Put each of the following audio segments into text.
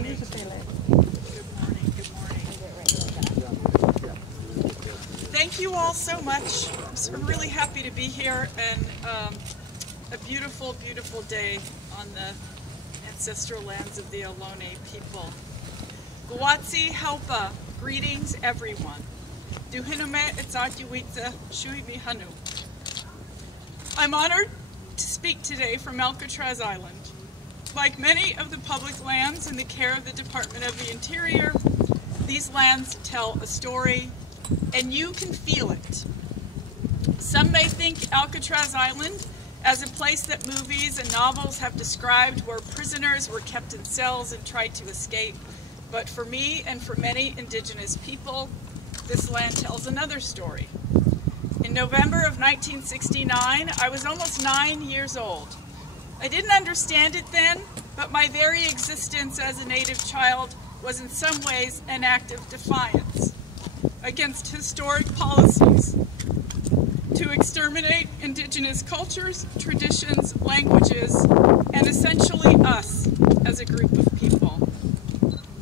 morning. Thank you all so much. I'm really happy to be here, and a beautiful, beautiful day on the ancestral lands of the Ohlone people. Guwatsi Helpa, greetings everyone. Duhiname Etsatiwitsa Shui Mihanu. I'm honored to speak today from Alcatraz Island. Like many of the public lands in the care of the Department of the Interior, these lands tell a story, and you can feel it. Some may think Alcatraz Island as a place that movies and novels have described where prisoners were kept in cells and tried to escape. But for me and for many indigenous people, this land tells another story. In November of 1969, I was almost 9 years old. I didn't understand it then, but my very existence as a Native child was in some ways an act of defiance against historic policies to exterminate indigenous cultures, traditions, languages, and essentially us as a group of people.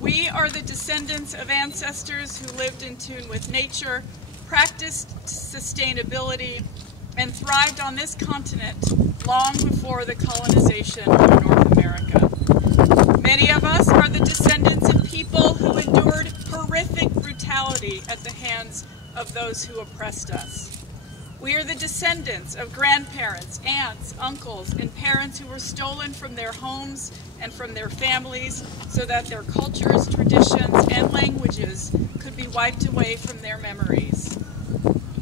We are the descendants of ancestors who lived in tune with nature, practiced sustainability, and thrived on this continent long before the colonization of North America. Many of us are the descendants of people who endured horrific brutality at the hands of those who oppressed us. We are the descendants of grandparents, aunts, uncles, and parents who were stolen from their homes and from their families so that their cultures, traditions, and languages could be wiped away from their memories.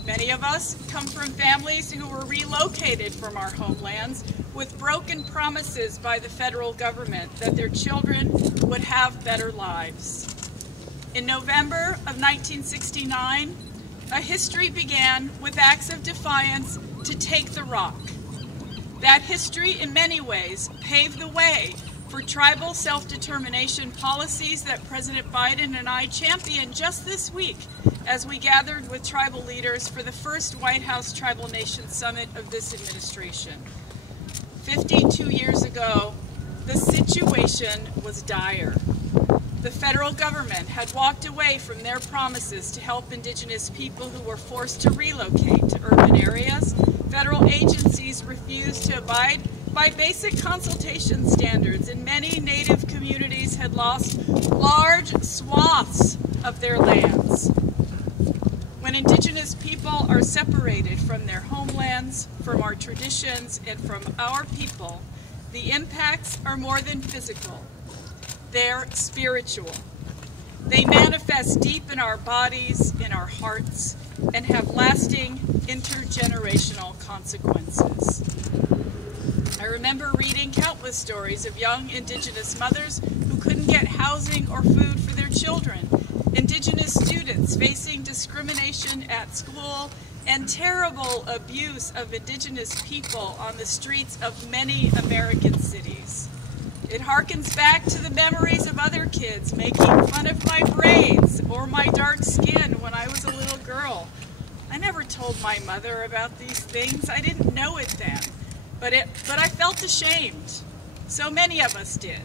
Many of us come from families who were relocated from our homelands with broken promises by the federal government that their children would have better lives. In November of 1969, a history began with acts of defiance to take the rock. That history, in many ways, paved the way for tribal self-determination policies that President Biden and I championed just this week as we gathered with tribal leaders for the first White House Tribal Nations Summit of this administration. 52 years ago, the situation was dire. The federal government had walked away from their promises to help indigenous people who were forced to relocate to urban areas. Federal agencies refused to abide by basic consultation standards, and many Native communities had lost large swaths of their lands. When indigenous people are separated from their homelands, from our traditions, and from our people, the impacts are more than physical. They're spiritual. They manifest deep in our bodies, in our hearts, and have lasting intergenerational consequences. I remember reading countless stories of young indigenous mothers who couldn't get housing or food for their children, indigenous students facing discrimination at school, and terrible abuse of indigenous people on the streets of many American cities. It harkens back to the memories of other kids making fun of my braids or my dark skin when I was a little girl. I never told my mother about these things. I didn't know it then, but I felt ashamed. So many of us did,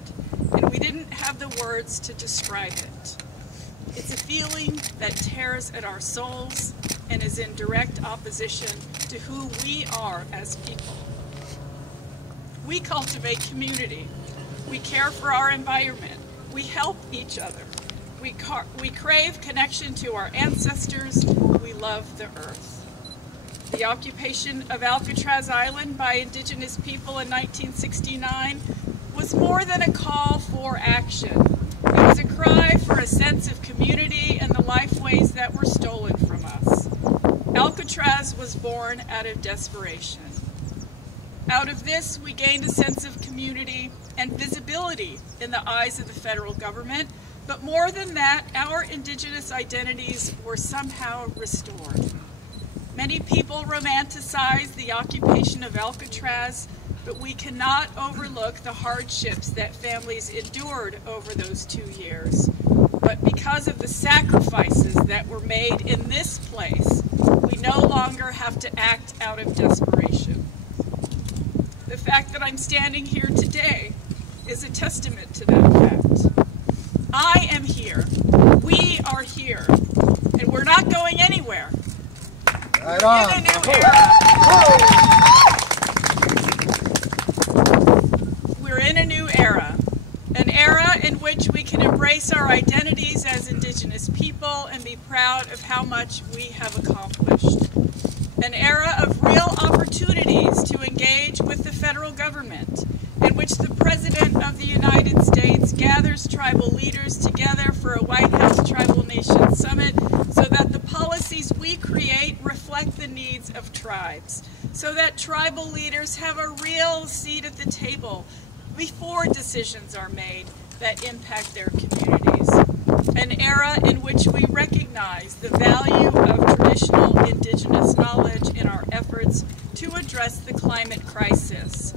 and we didn't have the words to describe it. It's a feeling that tears at our souls and is in direct opposition to who we are as people. We cultivate community. We care for our environment. We help each other. We crave connection to our ancestors. We love the earth. The occupation of Alcatraz Island by indigenous people in 1969 was more than a call for action. It was a cry for a sense of community and the lifeways that were stolen from us. Alcatraz was born out of desperation. Out of this, we gained a sense of community and visibility in the eyes of the federal government, but more than that, our indigenous identities were somehow restored. Many people romanticize the occupation of Alcatraz, but we cannot overlook the hardships that families endured over those 2 years. But because of the sacrifices that were made in this place, we no longer have to act out of desperation. The fact that I'm standing here today is a testament to that fact. I am here. We are here. And we're not going anywhere. Right on. In a new era. We're in a new era. An era in which we can embrace our identities as Indigenous people and be proud of how much we have accomplished. An era of real opportunities to engage with the federal government, in which the President of the United States gathers tribal leaders together for a White House Tribal Nations Summit so that the policies we create reflect the needs of tribes, so that tribal leaders have a real seat at the table before decisions are made that impact their communities. An era in which we recognize the value of traditional Indigenous knowledge in our efforts to address the climate crisis.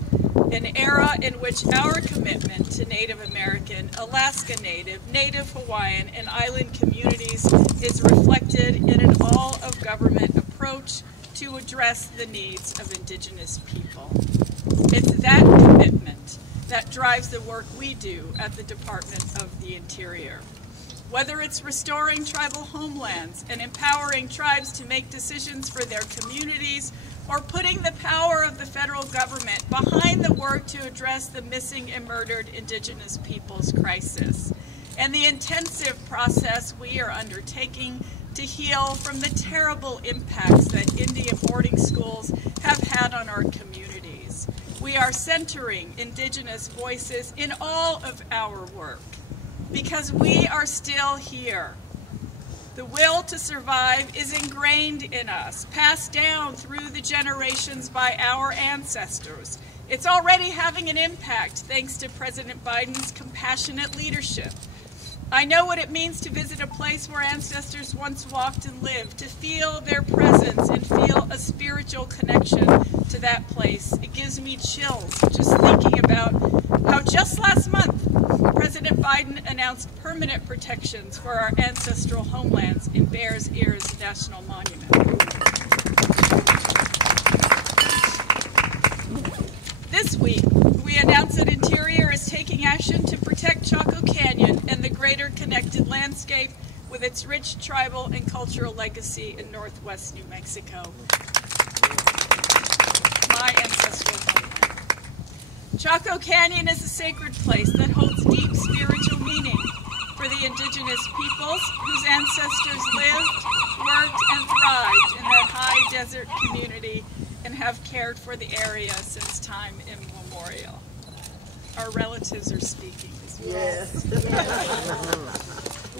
An era in which our commitment to Native American, Alaska Native, Native Hawaiian, and island communities is reflected in an all-of-government approach to address the needs of Indigenous people. It's that commitment that drives the work we do at the Department of the Interior. Whether it's restoring tribal homelands and empowering tribes to make decisions for their communities, or putting the power of the federal government behind the work to address the missing and murdered Indigenous peoples crisis, and the intensive process we are undertaking to heal from the terrible impacts that Indian boarding schools have had on our communities. We are centering Indigenous voices in all of our work because we are still here. The will to survive is ingrained in us, passed down through the generations by our ancestors. It's already having an impact thanks to President Biden's compassionate leadership. I know what it means to visit a place where ancestors once walked and lived, to feel their presence and feel a spiritual connection to that place. It gives me chills just thinking about how just last month, President Biden announced permanent protections for our ancestral homelands in Bears Ears National Monument. This week, we announced that Interior is taking action to protect Chaco Canyon and the greater connected landscape with its rich tribal and cultural legacy in northwest New Mexico. My ancestral homeland. Chaco Canyon is a sacred place that holds deep spiritual meaning for the Indigenous peoples whose ancestors lived, worked, and thrived in that high desert community and have cared for the area since time immemorial. Our relatives are speaking as well. Yes.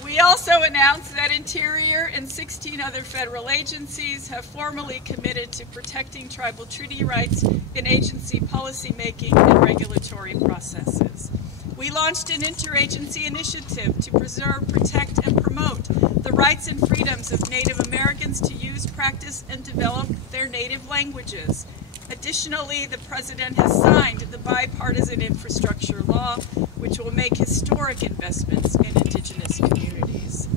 We also announced that Interior and 16 other federal agencies have formally committed to protecting tribal treaty rights in agency policymaking and regulatory processes. We launched an interagency initiative to preserve, protect, and promote the rights and freedoms of Native Americans to use, practice, and develop their native languages. Additionally, the President has signed the bipartisan infrastructure law, which will make historic investments in Indigenous communities.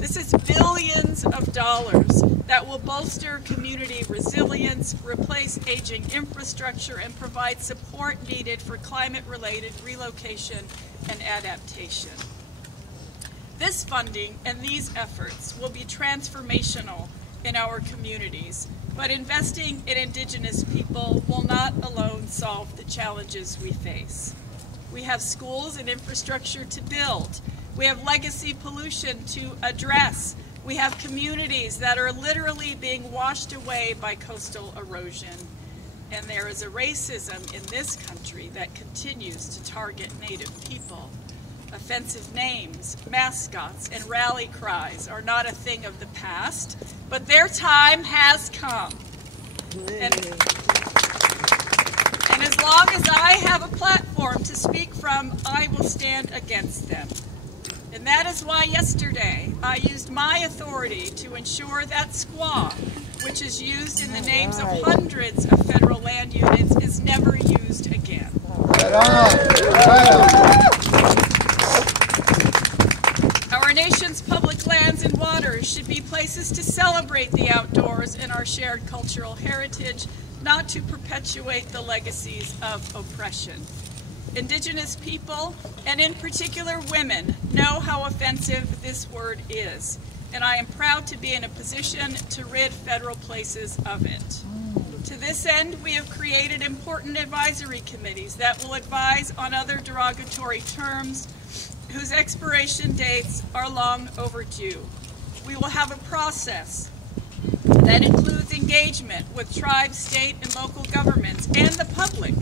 This is billions of dollars that will bolster community resilience, replace aging infrastructure, and provide support needed for climate-related relocation and adaptation. This funding and these efforts will be transformational in our communities, but investing in Indigenous people will not alone solve the challenges we face. We have schools and infrastructure to build. We have legacy pollution to address. We have communities that are literally being washed away by coastal erosion. And there is a racism in this country that continues to target Native people. Offensive names, mascots, and rally cries are not a thing of the past, but their time has come. And as long as I have a platform to speak from, I will stand against them. And that is why yesterday I used my authority to ensure that SQUA, which is used in the names of hundreds of federal land units, is never used again. Our nation's public lands and waters should be places to celebrate the outdoors and our shared cultural heritage, not to perpetuate the legacies of oppression. Indigenous people, and in particular women, know how offensive this word is, and I am proud to be in a position to rid federal places of it. To this end, we have created important advisory committees that will advise on other derogatory terms whose expiration dates are long overdue. We will have a process that includes engagement with tribes, state, and local governments and the public.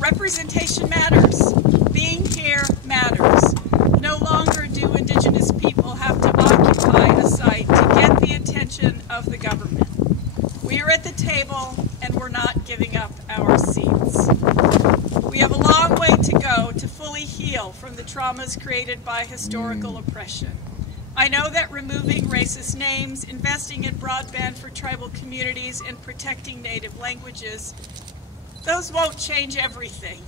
Representation matters. Being here matters. No longer do Indigenous people have to occupy a site to get the attention of the government. We are at the table and we're not giving up our seats. We have a long way to go to fully heal from the traumas created by historical oppression. I know that removing racist names, investing in broadband for tribal communities, and protecting native languages, those won't change everything.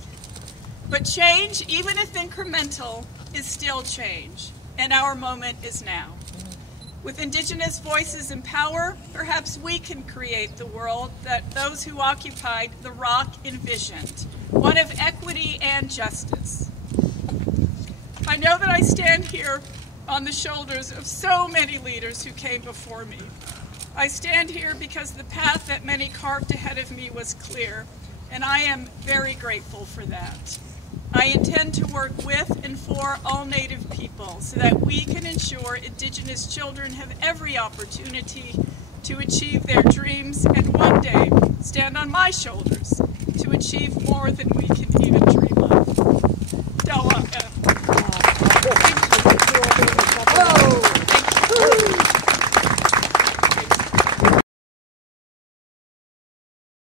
But change, even if incremental, is still change, and our moment is now. With Indigenous voices in power, perhaps we can create the world that those who occupied the rock envisioned, one of equity and justice. I know that I stand here on the shoulders of so many leaders who came before me. I stand here because the path that many carved ahead of me was clear, and I am very grateful for that. I intend to work with and for all Native people so that we can ensure Indigenous children have every opportunity to achieve their dreams and one day stand on my shoulders to achieve more than we can even dream.